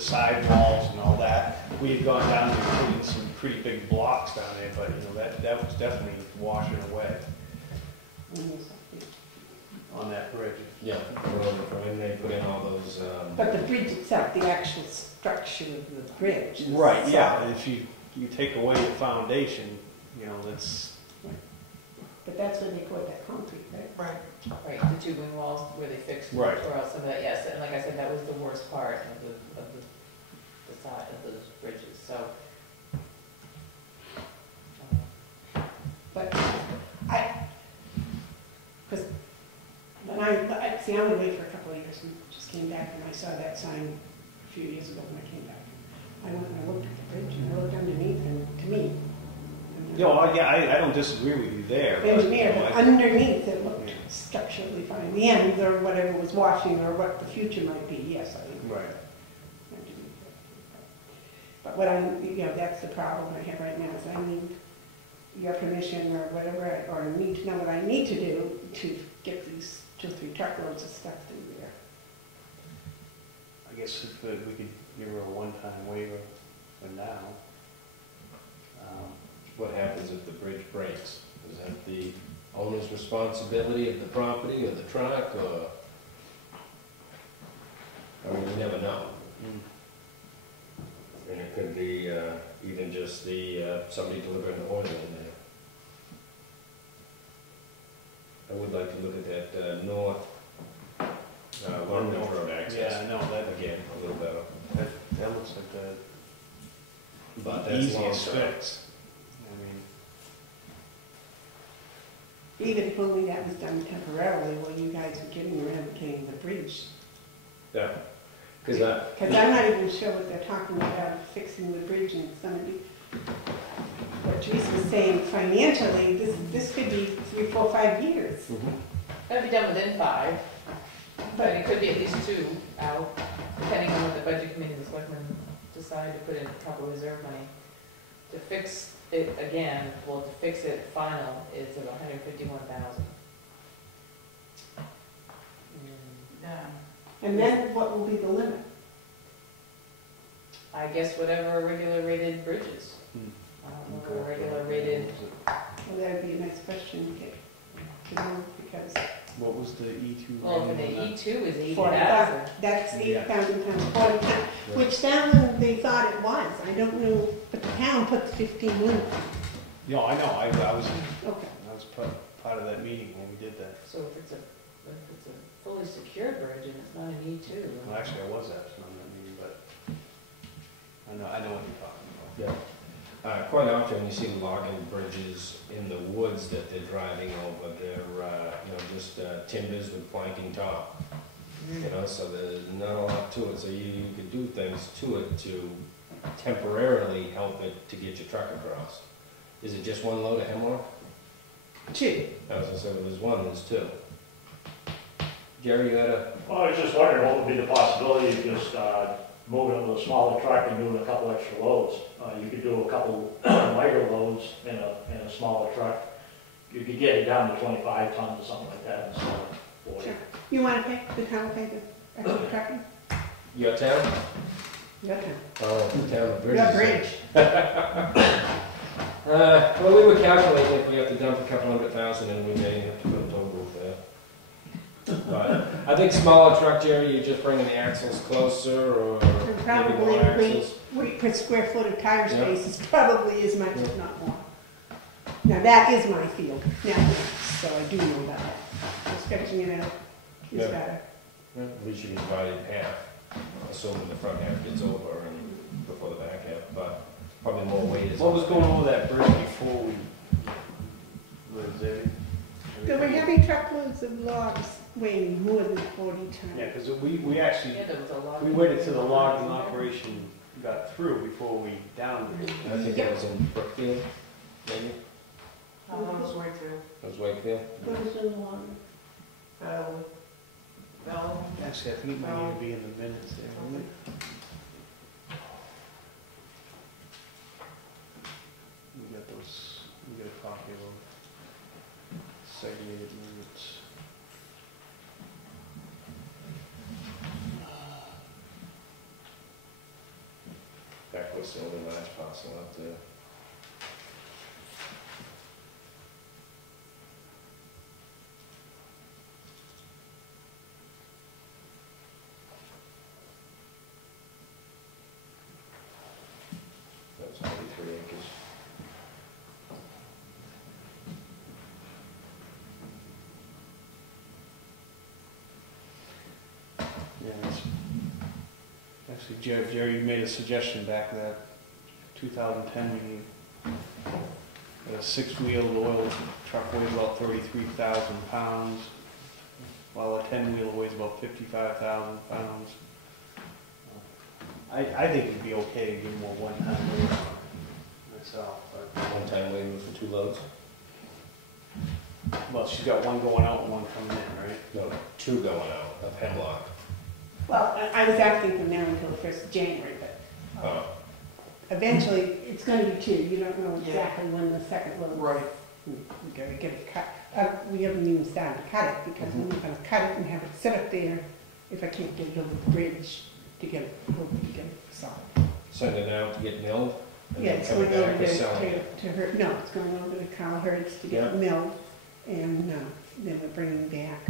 the sidewalls and all that. We had gone down and putting some pretty big blocks down there, but you know, that was definitely washing away on that bridge. Yeah, when they put in all those. But the bridge itself, the actual structure of the bridge. Right, yeah, and if you take away the foundation, you know, that's. But that's where they poured that concrete, right? Right, the tubing walls where they fixed Right. tore out some of that, yes, and like I said, that was the worst part of the side of those bridges, so. But because when see, I went away for a couple of years and just came back and I saw that sign a few years ago when I came back. I went and I looked at the bridge and I looked underneath, and to me, You know, I don't disagree with you there. engineer, But, but underneath it looked structurally fine. The ends or whatever was washing or what the future might be, yes, I agree. Right. But what that's the problem I have right now is I need your permission or whatever, or need to know what I need to do to get these 2 or 3 truckloads of stuff through there. I guess if we could give her a one-time waiver for now. What happens if the bridge breaks? Is that the owner's responsibility of the property or the truck, or? I mean, we never know. And it could be even just the somebody delivering the oil in there. I would like to look at that north London Road access. Yeah, I know that Again, a little better. That looks like the But that's easiest long-term. fix. Even if only that was done temporarily while you guys were getting around getting the bridge. Yeah, because I'm not even sure what they're talking about, fixing the bridge, and it's gonna be, what Teresa was saying, financially, this could be 3, 4, 5 years. That'll be done within 5, but it could be at least 2 out, depending on what the budget committee and the selectmen decide to put in a couple of reserve money. To fix it again, well, to fix it final, it's of $151,000. Yeah. And then what will be the limit? I guess whatever a regular rated bridge is. I don't know what a regular rated. Well, that would be a nice question to know, because What was the E2? Well, for the rating on that? E2 is 80,000. 40,000, that's 80,000 times 40,000, which town they thought it was. I don't know, but the town put the 15 limit. Yeah, I know, I was Okay. part of that meeting when we did that. So if it's a fully secured bridge and it's not an E2. then- Well, actually, I was absent on that meeting, but I know what you're talking about. yeah. Quite often you see logging bridges in the woods that they're driving over. They're just timbers with planking top. So there's not a lot to it. So you could do things to it to temporarily help it to get your truck across. Is it just one load of hemlock? 2. I was gonna say there was one, there's 2. Jerry, you had a? Well, I was just wondering what would be the possibility of just moving it with a smaller truck and doing a couple extra loads. You could do a couple lighter loads in a smaller truck. You could get it down to 25 tons or something like that instead of 40. Sure. You want to pay, the town will pay the extra trucking? Your town? Your town. Oh, the town of Bridges. Your bridge. Well, we were calculating if we have to dump a couple $100,000 and we may have to put a toll booth there. But I think smaller truck, Jerry, you're just bringing the axles closer or And maybe probably more axles. weight per square foot of tire Yeah. space is probably as much, if not more. Now, that is my field, now, so I do know about that. So stretching it out is Yeah. better. Yeah, at least you can divide it in half, assuming the front half gets over and before the back half, but probably more weight is. What was going on with that bridge before we lived there? There were heavy truckloads of logs weighing more than 40 tons. Yeah, because we actually, Yeah, there was a lot. we waited till the logging operation got through before we downed it. I think that was in Brookfield, maybe? That was Wakefield. That was Wakefield? What was in the log? Bell. Actually, I think it might even be in the minutes there, wouldn't it? We got a copy of them. Segregated minutes. Beckwith's the only large parcel up there. That's 43 acres. Yeah, actually, Jerry made a suggestion back in that 2010 meeting. A 6-wheeled oil truck weighs about 33,000 pounds, while a 10-wheeler weighs about 55,000 pounds. I think it'd be okay to give them a one-time waiver myself, but, One-time waiver for 2 loads? well, she's got one going out and one coming in, right? No, 2 going out of hemlock. Well, I was asking from now until the 1st of January, but Oh, eventually, it's gonna be 2. You don't know Yeah. exactly when the second load. Right. We gotta get it cut. We haven't even started to cut it, because we're gonna cut it and have it sit up there if I can't get it over the bridge to get it, to get it solid. send it out to get milled? And Yeah, then it's come going over back and sell it. to her, no, it's going over to Carl Hurds to Yeah. get milled, and then we're bringing back.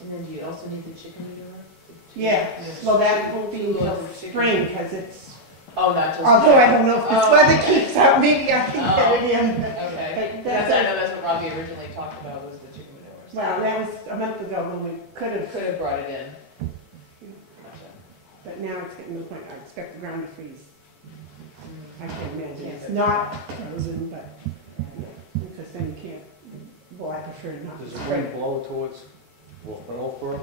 And then do you also need the chicken manure? Yeah, Yes. well, that won't be Two until loads of chicken. spring, because it's, Oh, not just. although I don't know if this Oh. weather keeps up, maybe I can get it in. Okay, But that's, that's I know that's what Robbie originally talked about, was the chicken manure. So Well, that was a month ago when we could have, Could have brought it in. Gotcha. but now it's getting to the point, I expect the ground to freeze. I Mm. can imagine Yeah. it's not frozen, but, because then you can't, well, I prefer not Does to the spread. wind blow towards Wolfboro?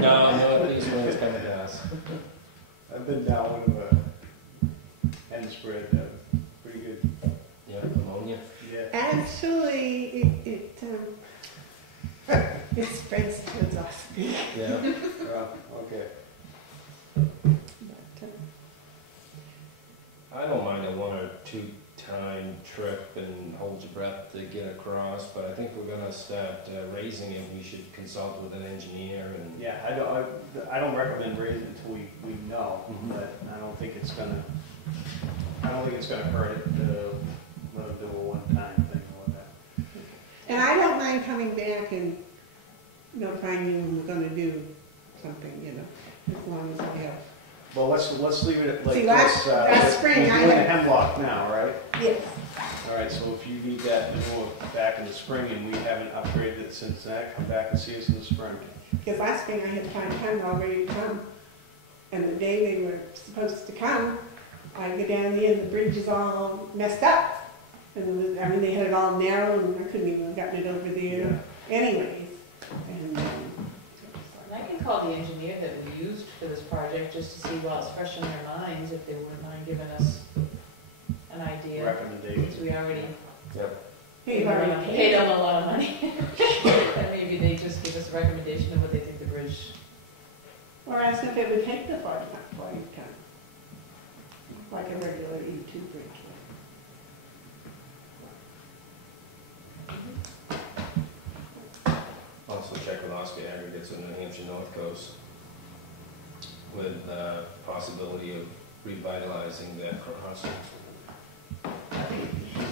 No, no, these ones coming to us. I've been down with end spread, pretty good. Yeah, ammonia. Yeah. Actually, it spreads towards us. Yeah. Okay. But, I don't mind a 1 or 2 time trip and hold your breath to get across, but I think we're gonna start raising it. We should consult with an engineer and. Yeah, I don't recommend raising it until we know, Mhm. but I don't think it's gonna hurt it to let it do a one-time thing or that. And I don't mind coming back and notifying you when we're gonna do something, you know, as long as we have. Well, let's leave it at like See, this. last spring We're I doing the had- hemlock now, right? Yes. All right, so if you need that manure back in the spring and we haven't upgraded it since that, come back and see us in the spring. Because last spring I had 5 tons all ready to come, and the day they were supposed to come, I go down there and the bridge is all messed up. And it was, I mean, they had it all narrow and I couldn't even have gotten it over there anyways. And, And I can call the engineer that we used for this project, just to see while it's fresh in their minds, if they wouldn't mind giving us an idea. Recommendations. Because we already They've already paid paid them a lot of money. And maybe they just give us a recommendation of what they think the bridge. Or ask if it would take the 40 ton, like a regular E2 bridge. Also check with Oscar Aggregates on the New Hampshire North Coast with possibility of revitalizing that crossing.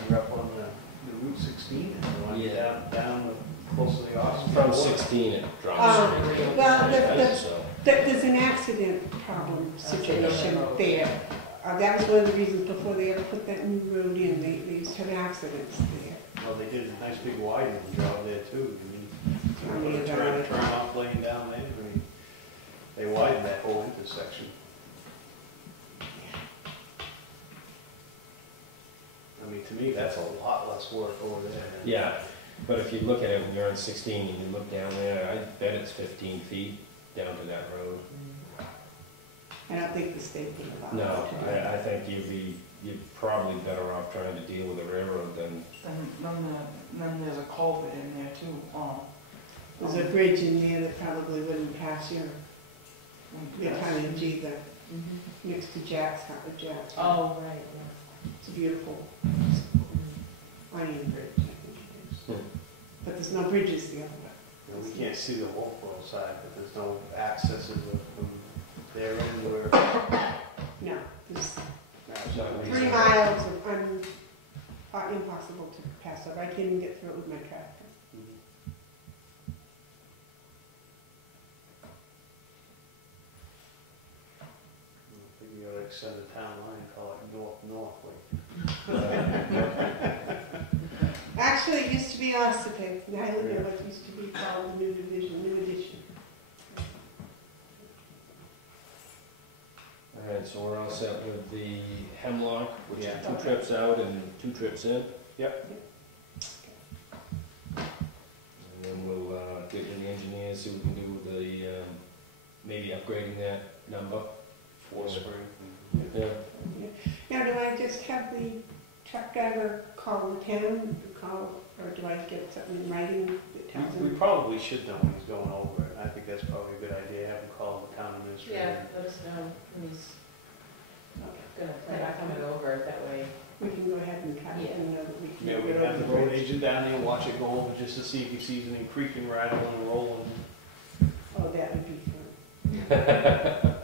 You're up on the Route 16, and you want to Yeah. down close to the Austin. From border. 16 it drops. Well, So, There's an accident problem situation there. That was one of the reasons before they ever put that new road in, they used to have accidents there. Well, they did a nice big widening job there too. I I mean, mean, turn off lane down there, I mean, they widened that whole intersection. I mean, to me, that's a lot less work over there. yeah, but if you look at it when you're on 16 and you look down there, I bet it's 15 feet down to that road. I don't think the state would allow No, it to do that. I think you're probably better off trying to deal with the railroad than. Then there's a culvert in there too. There's a bridge in there that probably wouldn't pass your tonnage either, Mm-hmm. next to Jack's, Howard Jack's. Oh, right, yeah. It's a beautiful iron bridge, I think it is. Hmm. But there's no bridges the other way. You know, we can't see the Wolfboro side, but there's no accesses from there anywhere. No, there's not 3 reasonable. miles are impossible to pass over. I can't even get through it with my tractor. Maybe you ought to extend the town line, call it north, Actually, it used to be Ossipee. Now I live there, what used to be called the new division, new addition. All right, so we're all set with the Hemlock, which is Yeah. 2 trips out and 2 trips in. Yep. And then we'll get with the engineers, see what we can do with the, maybe upgrading that number. For spring. Yeah. Now, do I just have the truck driver call the town, or do I get something in writing that tells We him? probably should know when he's going over it. I think that's probably a good idea, have him call the town Yeah, administrator. let us know when he's Okay. gonna plan on coming over, that way. We can go ahead and cut it and know that we can. Yeah, we get have over the the road bridge. agent down there, watch it go over just to see if he sees any creaking, rattling, and rolling. Oh, that would be fun.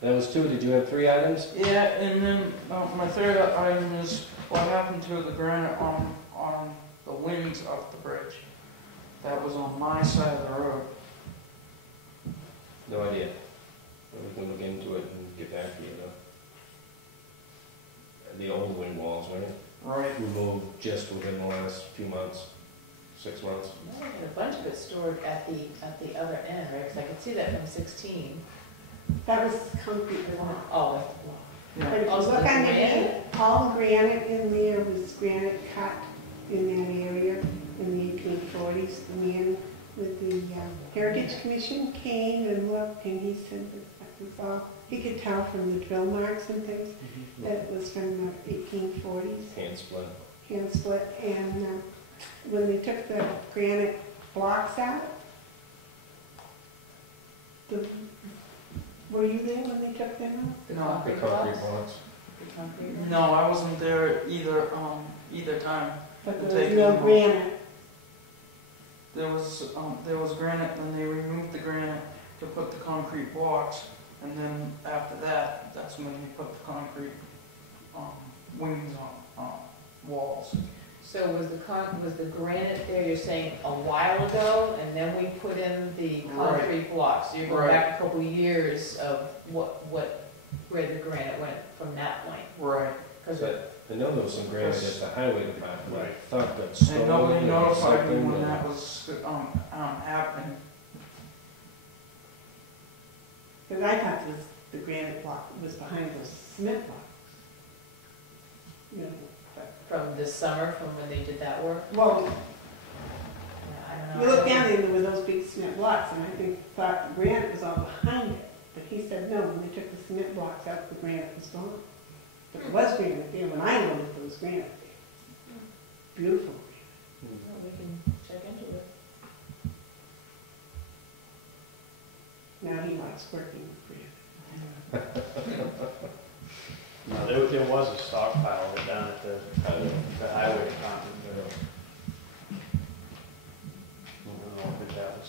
That was 2, did you have 3 items? Yeah, and then my third item is what happened to the granite on the wings of the bridge. That was on my side of the road. No idea. Well, we can look into it and get back to you, though. The old wing walls, right? Right. Removed just within the last few months, 6 months. No, we had a bunch of it stored at the other end, right? Because I could see that from 16. That was concrete. Oh, But Yeah. if you Also look the underneath, granite? all the granite in there was granite cut in that area in the 1840s. The man with the Heritage Commission came and looked, and he said that was all, he could tell from the drill marks and things that it was from the 1840s, Hand split. hand split. And when they took the granite blocks out, were you there when they took them out? the No, The concrete concrete blocks. blocks. The concrete. No, I wasn't there either time. But there Taking was no them out. granite. There was granite, then they removed the granite to put the concrete blocks, and then after that, that's when they put the concrete wings on walls. So was the granite there, you're saying, a while ago, and then we put in the concrete blocks? So you're going Right. back a couple of years of where the granite went from that point? Right. Because I know there was some granite at the highway department. I Right. thought that And stone nobody or notified me something. when that was happening. Because I thought the granite block was behind those cement blocks. You know, from this summer, from when they did that work? well, Yeah, I don't you know. look down there, there were those big cement blocks, and I thought the granite was all behind it. But he said, no, when they took the cement blocks out, the granite was gone. But there was granite there, when I looked, there was granite there. Beautiful. Well, we can check into it. Now he likes working with granite. No, there was a stockpile of it down at the highway department. I don't know if that was,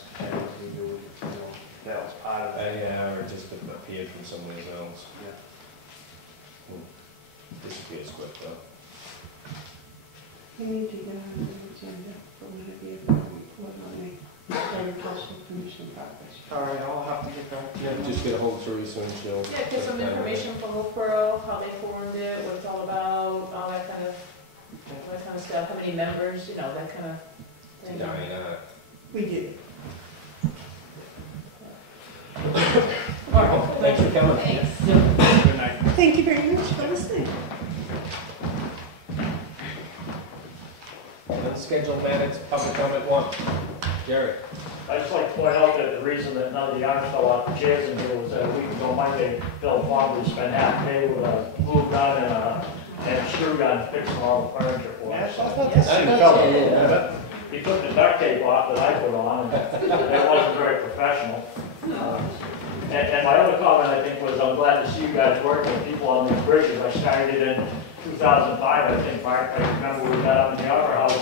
that was part of it. Yeah, or just appeared from somewhere else. Yeah. Disappears quick, though. We need to get on the agenda for one of the report on the agricultural commission progress. All right, I'll have to get back to you. Yeah, just get a hold of Teresa and she'll. Yeah, get some information from Wolfboro, how they formed it, what it's all about, all that kind of stuff, how many members, that kind of thing. Diana. We did. All right, Thanks for coming. Thanks. Good night. Thank you very much for listening. Unscheduled matters, public comment 1. Jerry. I'd just like to point out that the reason that none of the arms fell off the chairs in here was that a week ago Monday, Bill Fomley spent half the day with a glue gun and a screw gun fixing all the furniture for us. Yes. I didn't feel a little bit. He took the duct tape off that I put on, and it wasn't very professional. And my other comment, I think, was I'm glad to see you guys working with people on these bridges. I started it in 2005, I think, Mark. I remember we got up in the Opera House